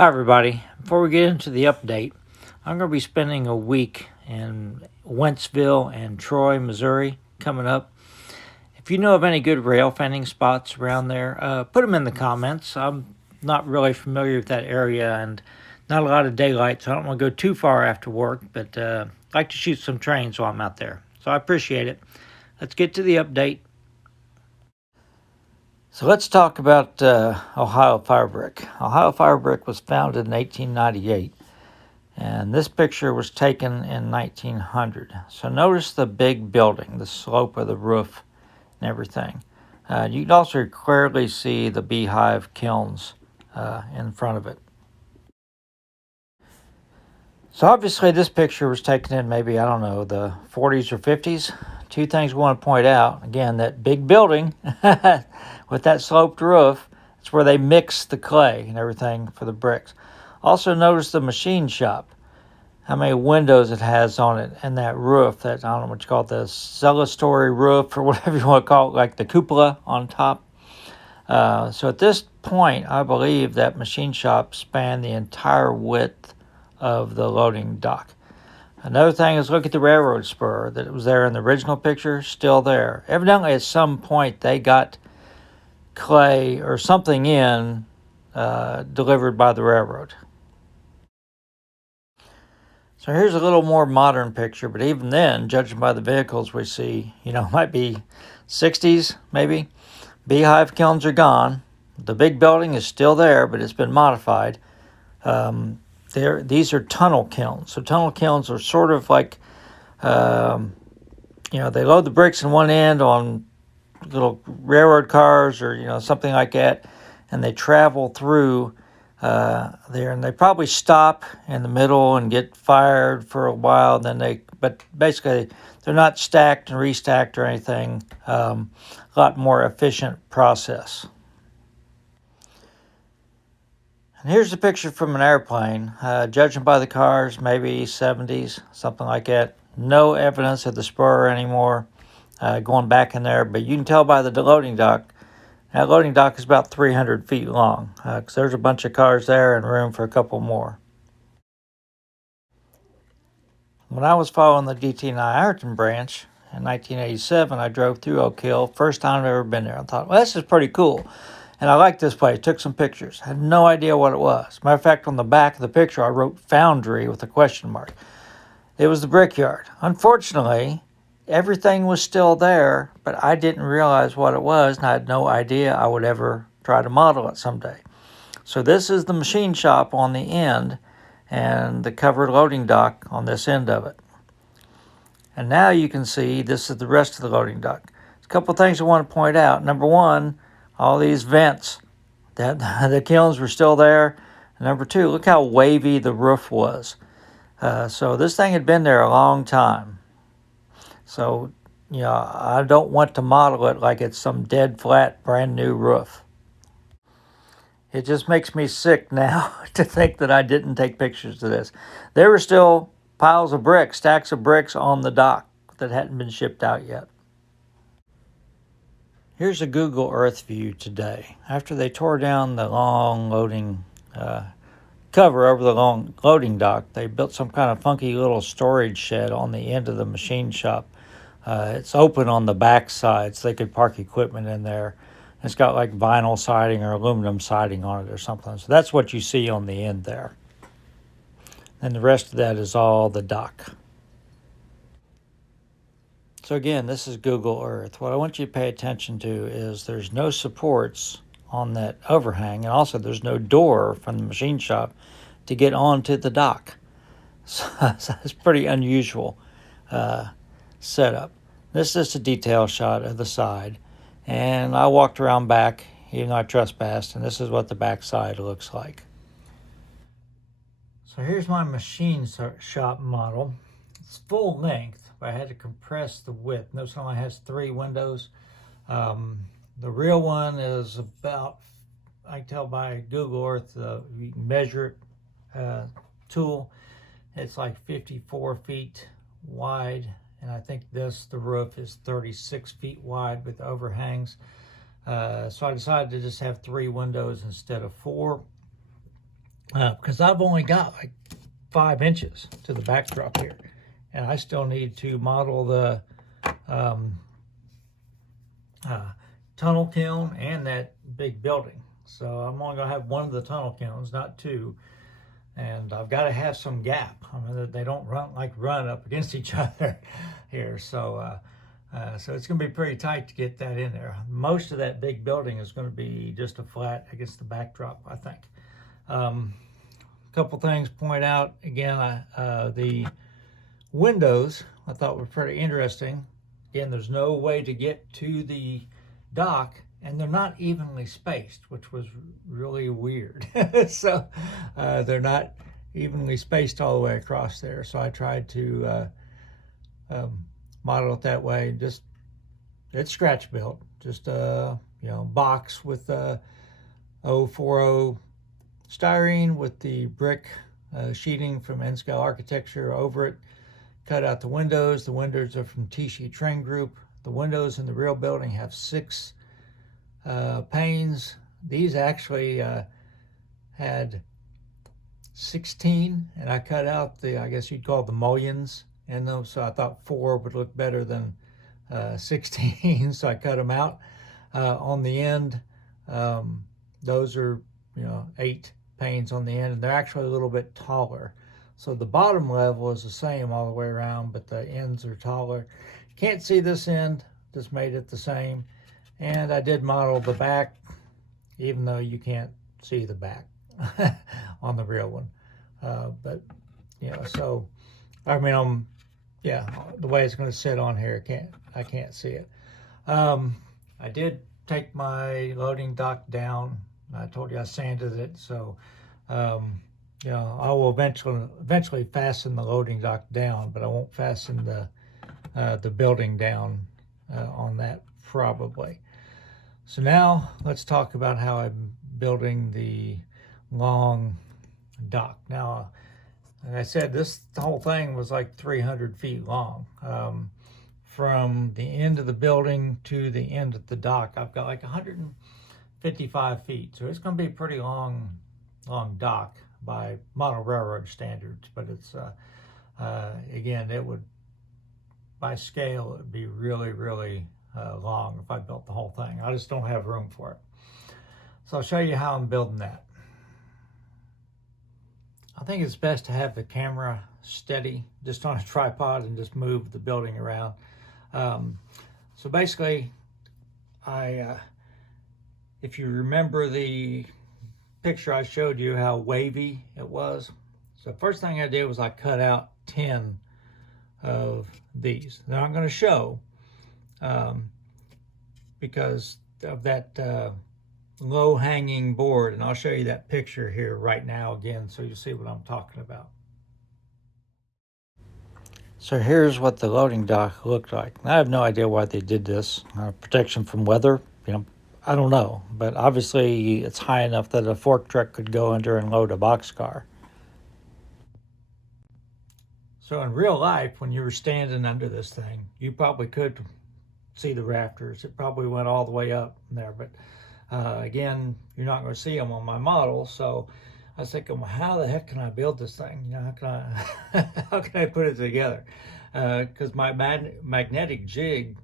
Hi, everybody. Before we get into the update, I'm going to be spending a week in Wentzville and Troy, Missouri coming up. If you know of any good rail fanning spots around there, put them in the comments. I'm not really familiar with that area and not a lot of daylight, so I don't want to go too far after work, but I like to shoot some trains while I'm out there. So I appreciate it. Let's get to the update. So let's talk about Ohio Firebrick. Ohio Firebrick was founded in 1898, and this picture was taken in 1900. So notice the big building, the slope of the roof and everything. You can also clearly see the beehive kilns in front of it. So obviously this picture was taken in maybe, I don't know, the 40s or 50s. Two things I want to point out. Again, that big building with that sloped roof, it's where they mix the clay and everything for the bricks. Also notice the machine shop, how many windows it has on it, and that roof, that, I don't know what you call it, the celestory roof or whatever you want to call it, like the cupola on top. So at this point, I believe that machine shop spanned the entire width of the loading dock. Another thing is look at the railroad spur that was there in the original picture, still there. Evidently at some point they got clay or something in delivered by the railroad. So here's a little more modern picture, but even then, judging by the vehicles we see, might be 60s maybe. Beehive kilns are gone. The big building is still there, but it's been modified. These are tunnel kilns. So tunnel kilns are sort of like, they load the bricks in one end on little railroad cars or, something like that, and they travel through there, and they probably stop in the middle and get fired for a while. But basically, they're not stacked and restacked or anything. A lot more efficient process. And here's a picture from an airplane. Judging by the cars, maybe 70s, something like that. No evidence of the spur anymore going back in there, but you can tell by the loading dock. That loading dock is about 300 feet long because there's a bunch of cars there and room for a couple more. When I was following the DT&I Ironton branch in 1987, I drove through Oak Hill. First time I've ever been there. I thought, well, this is pretty cool. And I liked this place. Took some pictures. Had no idea what it was. Matter of fact, on the back of the picture, I wrote Foundry with a question mark. It was the brickyard. Unfortunately, everything was still there, but I didn't realize what it was, and I had no idea I would ever try to model it someday. So this is the machine shop on the end, and the covered loading dock on this end of it. And now you can see this is the rest of the loading dock. There's a couple things I want to point out. Number one, all these vents, the kilns were still there. And number two, look how wavy the roof was. So this thing had been there a long time. So, I don't want to model it like it's some dead, flat, brand new roof. It just makes me sick now to think that I didn't take pictures of this. There were still piles of bricks, stacks of bricks on the dock that hadn't been shipped out yet. Here's a Google Earth view today. After they tore down the long loading cover over the long loading dock, they built some kind of funky little storage shed on the end of the machine shop. It's open on the back side, so they could park equipment in there. It's got like vinyl siding or aluminum siding on it or something. So that's what you see on the end there. And the rest of that is all the dock. So again, this is Google Earth. What I want you to pay attention to is there's no supports on that overhang, and also there's no door from the machine shop to get onto the dock. So it's pretty unusual setup. This is just a detail shot of the side, and I walked around back, even though I trespassed, and this is what the back side looks like. So here's my machine shop model. It's full length, but I had to compress the width. Notice it only has 3 windows. The real one is about, I can tell by Google Earth, you can measure it tool. It's like 54 feet wide, and I think the roof is 36 feet wide with overhangs. So I decided to just have 3 windows instead of 4. because I've only got like 5 inches to the backdrop here, and I still need to model the tunnel kiln and that big building. So I'm only gonna have one of the tunnel kilns, not two, and I've got to have some gap. I mean, they don't run up against each other here, so so it's gonna be pretty tight to get that in there. Most of that big building is going to be just a flat against the backdrop, I think. Couple things to point out again. The windows I thought were pretty interesting. Again, there's no way to get to the dock, and they're not evenly spaced, which was really weird. So they're not evenly spaced all the way across there. So I tried to model it that way. Just it's scratch built, just box with 040 styrene with the brick sheeting from N-Scale Architecture over it. Cut out the windows. The windows are from T-Sheet Train Group. The windows in the real building have 6 panes. These actually had 16, and I cut out the, I guess you'd call it the mullions in them, so I thought 4 would look better than 16, so I cut them out. On the end, those are 8 panes on the end, and they're actually a little bit taller. So the bottom level is the same all the way around, but the ends are taller. You can't see this end, just made it the same. And I did model the back, even though you can't see the back on the real one. But so I mean, the way it's going to sit on here, I can't see it. I did take my loading dock down. I told you I sanded it, so I will eventually fasten the loading dock down, but I won't fasten the building down on that probably. So now let's talk about how I'm building the long dock. Now, like I said, the whole thing was like 300 feet long. From the end of the building to the end of the dock, I've got like 155 feet. So it's going to be a pretty long dock by model railroad standards. But it's, again, it would, by scale, it would be really, really long if I built the whole thing. I just don't have room for it. So I'll show you how I'm building that. I think it's best to have the camera steady, just on a tripod, and just move the building around. So basically, if you remember the picture I showed you, how wavy it was. So first thing I did was I cut out 10 of these. They're not going to show because of that low-hanging board, and I'll show you that picture here right now again so you see what I'm talking about. So here's what the loading dock looked like. I have no idea why they did this. Protection from weather, I don't know. But obviously it's high enough that a fork truck could go under and load a boxcar. So in real life, when you were standing under this thing, you probably could see the rafters. It probably went all the way up there, but again, you're not going to see them on my model. So I was thinking, well, how the heck can I build this thing? How can I put it together? Because my magnetic jig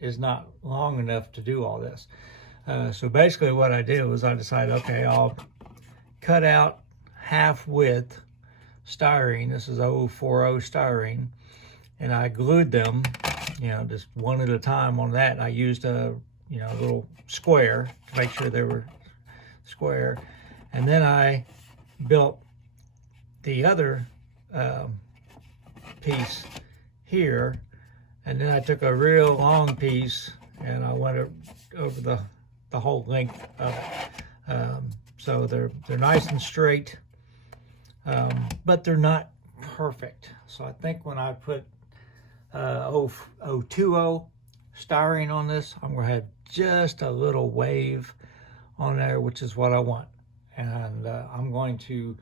is not long enough to do all this. So basically what I did was I decided, okay, I'll cut out half width styrene. This is 040 styrene. And I glued them, just one at a time on that. I used a little square to make sure they were square. And then I built the other piece here, and then I took a real long piece and I went over the whole length of it. So they're nice and straight, but they're not perfect. So I think when I put 020 styrene on this, I'm going to have just a little wave on there, which is what I want. And I'm going to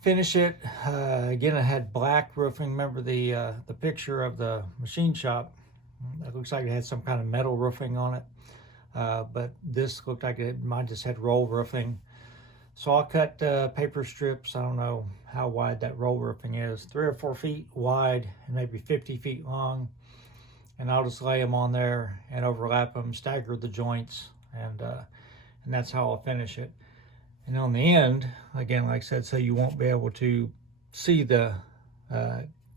finish it. Again, I had black roofing. Remember the picture of the machine shop? It looks like it had some kind of metal roofing on it. But this looked like mine just had roll roofing. So I'll cut paper strips. I don't know how wide that roll roofing is, 3 or 4 feet wide and maybe 50 feet long. And I'll just lay them on there and overlap them, stagger the joints, and that's how I'll finish it. And on the end, again, like I said, so you won't be able to see the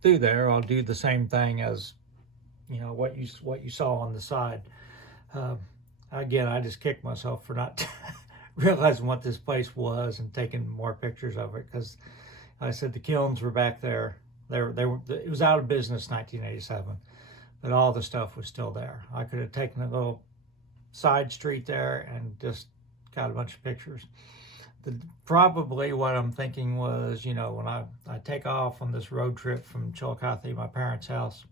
through there, I'll do the same thing as, you know, what you saw on the side. Again, I just kicked myself for not realizing what this place was and taking more pictures of it, because like I said, the kilns were back there. It was out of business in 1987, but all the stuff was still there. I could have taken a little side street there and just got a bunch of pictures. Probably what I'm thinking was, you know, when I take off on this road trip from Chillicothe, my parents' house,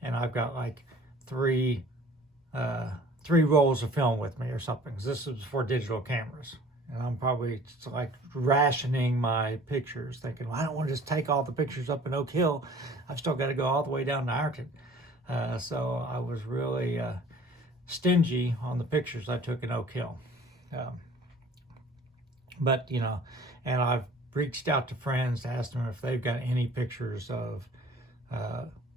and I've got like three rolls of film with me or something, because this is for digital cameras. And I'm probably like rationing my pictures, thinking, well, I don't want to just take all the pictures up in Oak Hill. I've still got to go all the way down to Ironton. So I was really stingy on the pictures I took in Oak Hill. But, you know, and I've reached out to friends to ask them if they've got any pictures of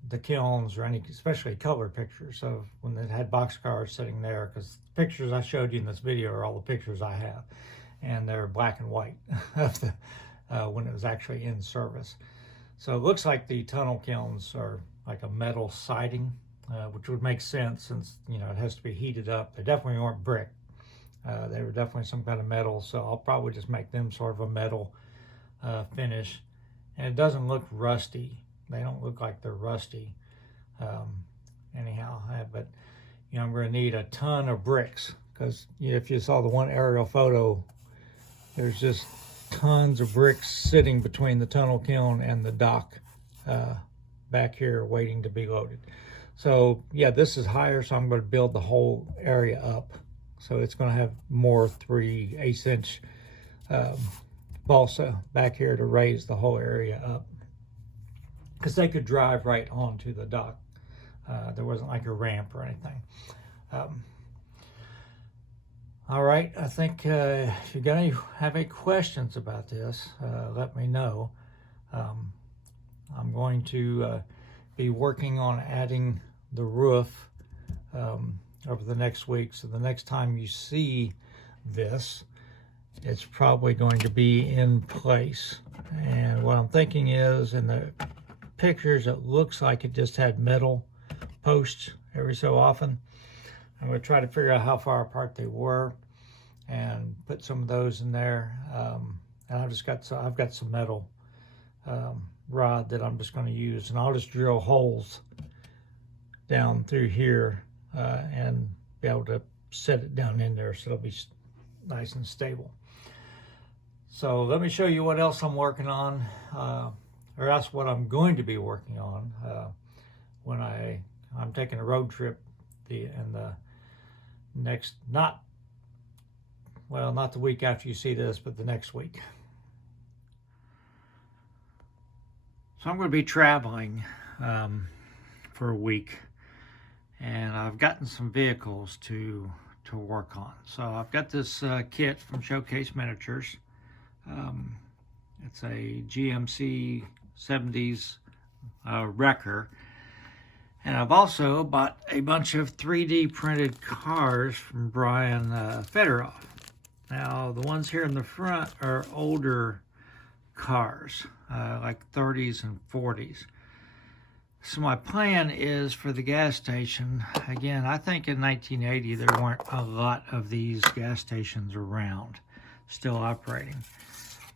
the kilns, or any, especially color pictures of when they had boxcars sitting there, because the pictures I showed you in this video are all the pictures I have, and they're black and white of the, when it was actually in service. So it looks like the tunnel kilns are like a metal siding, which would make sense since, you know, it has to be heated up. They definitely weren't brick. They were definitely some kind of metal, so I'll probably just make them sort of a metal finish. And it doesn't look rusty. They don't look like they're rusty anyhow. But, you know, I'm going to need a ton of bricks, because, you know, if you saw the one aerial photo, there's just tons of bricks sitting between the tunnel kiln and the dock back here waiting to be loaded. So, yeah, this is higher, so I'm going to build the whole area up. So it's going to have more 3/8" balsa back here to raise the whole area up, because they could drive right onto the dock. There wasn't like a ramp or anything. All right, I think if you're going to have any questions about this, let me know. I'm going to be working on adding the roof over the next week. So the next time you see this, it's probably going to be in place. And what I'm thinking is, in the pictures, it looks like it just had metal posts every so often. I'm going to try to figure out how far apart they were and put some of those in there. And I've got some metal rod that I'm just going to use, and I'll just drill holes down through here and be able to set it down in there so it'll be nice and stable. So let me show you what else I'm working on, or else what I'm going to be working on when I'm taking a road trip in the next, not the week after you see this, but the next week. So I'm going to be traveling for a week, and I've gotten some vehicles to work on. So I've got this kit from Showcase Miniatures. It's a GMC 70s wrecker. And I've also bought a bunch of 3D printed cars from Brian Federoff. Now, the ones here in the front are older cars, like 30s and 40s. So my plan is for the gas station, again, I think in 1980 there weren't a lot of these gas stations around, still operating.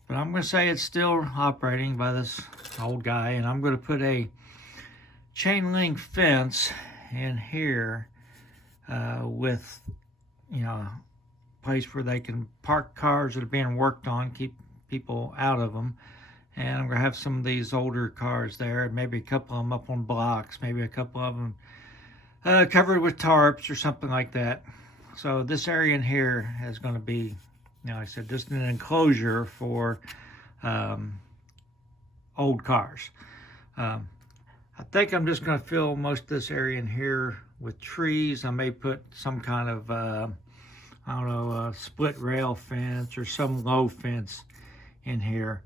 But I'm going to say it's still operating by this old guy, and I'm going to put a chain link fence in here with, you know, a place where they can park cars that are being worked on, keep people out of them. And I'm going to have some of these older cars there, maybe a couple of them up on blocks, maybe a couple of them covered with tarps or something like that. So this area in here is going to be, you know, like I said, just an enclosure for old cars. I think I'm just going to fill most of this area in here with trees. I may put some kind of I don't know, a split rail fence or some low fence in here.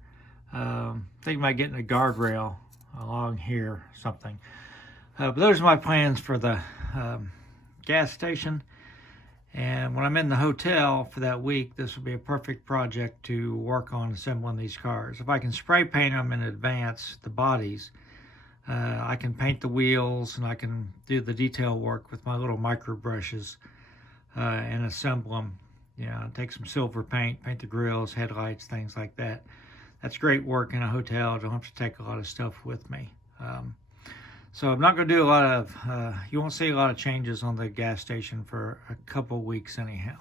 Thinking about getting a guardrail along here, something. But those are my plans for the gas station. And when I'm in the hotel for that week, this will be a perfect project to work on assembling these cars. If I can spray paint them in advance, the bodies, I can paint the wheels and I can do the detail work with my little micro brushes and assemble them. Take some silver paint, paint the grills, headlights, things like that. That's great work in a hotel. I don't have to take a lot of stuff with me. So I'm not going to do a lot of, you won't see a lot of changes on the gas station for a couple weeks anyhow.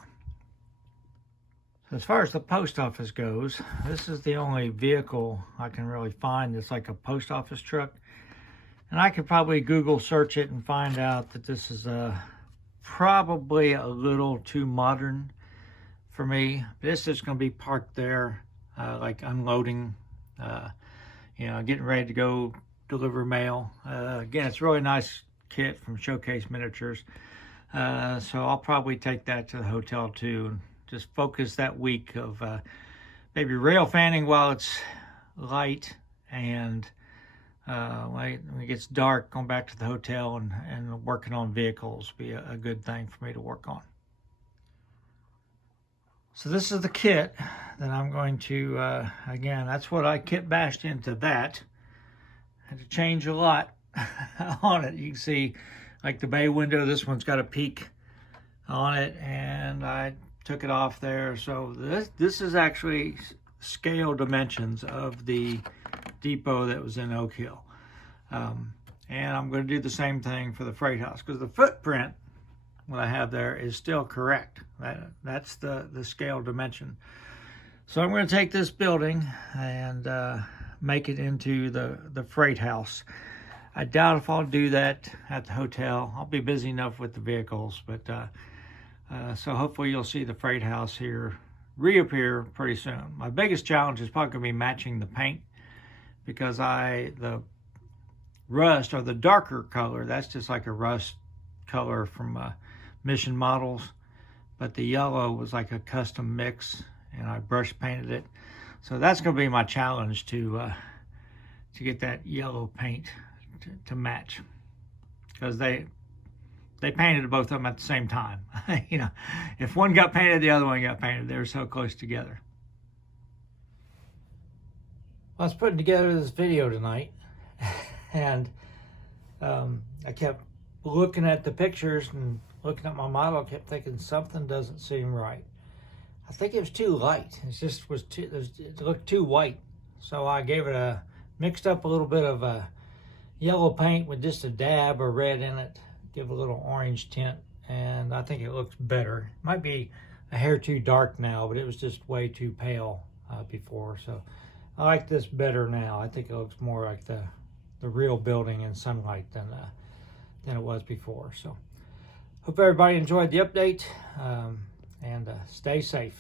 As far as the post office goes, this is the only vehicle I can really find that's like a post office truck. And I could probably Google search it and find out that this is probably a little too modern for me. This is going to be parked there, like unloading, getting ready to go deliver mail. Again, it's a really nice kit from Showcase Miniatures. So I'll probably take that to the hotel too and just focus that week of maybe rail fanning while it's light, and when it gets dark, going back to the hotel and working on vehicles be a good thing for me to work on. So this is the kit that I'm going to, again, that's what I kit bashed into that. Had to change a lot on it. You can see like the bay window, this one's got a peak on it, and I took it off there. So this is actually scale dimensions of the depot that was in Oak Hill. And I'm going to do the same thing for the freight house, because the footprint what I have there is still correct. That's the scale dimension. So I'm going to take this building and make it into the freight house. I doubt if I'll do that at the hotel. I'll be busy enough with the vehicles, but so hopefully you'll see the freight house here reappear pretty soon. My biggest challenge is probably going to be matching the paint, because the rust, or the darker color, that's just like a rust color from Mission Models, but the yellow was like a custom mix, and I brush painted it. So that's going to be my challenge to get that yellow paint to match, because they painted both of them at the same time. If one got painted, the other one got painted. They were so close together. I was putting together this video tonight, and I kept looking at the pictures and looking at my model. I kept thinking something doesn't seem right. I think it was too light. It looked too white. So I gave it mixed up a little bit of a yellow paint with just a dab of red in it, give a little orange tint, and I think it looks better. It might be a hair too dark now, but it was just way too pale before. So I like this better now. I think it looks more like the real building in sunlight than it was before. So hope everybody enjoyed the update, and stay safe.